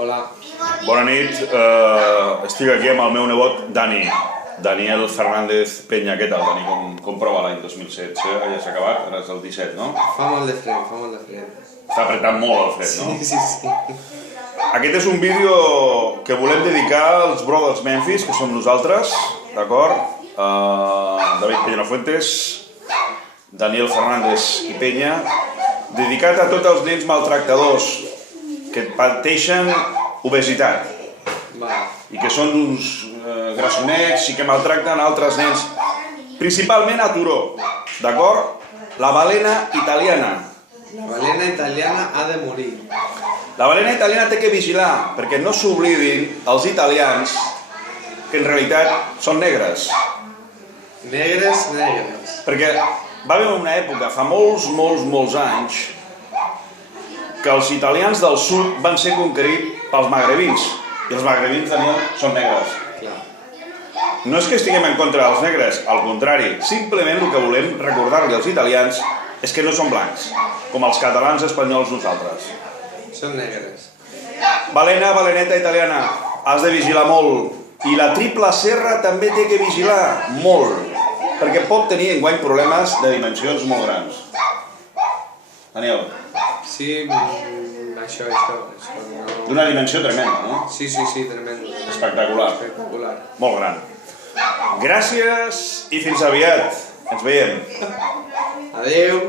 Hola. Bona nit, estic aquí amb el meu nebot Dani, Daniel Fernández Peña. Què tal, Dani? Com prova l'any 2016? Ja s'ha acabat, ara és el 17, no? Fa molt de fred. Està apretant molt el fred, no? Sí. Aquest és un vídeo que volem dedicar als Brothers Memphis, que som nosaltres, d'acord? David Peña Fuentes, Daniel Fernández i Peña, dedicat a tots els nens maltractadors que pateixen obesitat i que són uns grassonets i que maltracten altres nens, principalment a Turó, d'acord? La balena italiana. La balena italiana ha de morir. La balena italiana té que vigilar, perquè no s'oblidin els italians que en realitat són negres. Negres. Perquè va haver una època, fa molts anys, que els italians del sud van ser conquerits pels magrebins, i els magrebins, Daniel, són negres. Clar. No és que estiguem en contra dels negres, al contrari, simplement el que volem recordar-li als italians és que no són blancs, com els catalans espanyols nosaltres. Són negres. Balena, baleneta italiana, has de vigilar molt. I la triple serra també té que vigilar molt, perquè pot tenir enguany problemes de dimensions molt grans. Daniel. Sí, això no... D'una dimensió tremenda, no? Sí, tremendo. Espectacular. Molt gran. Gràcies i fins aviat. Ens veiem. Adeu.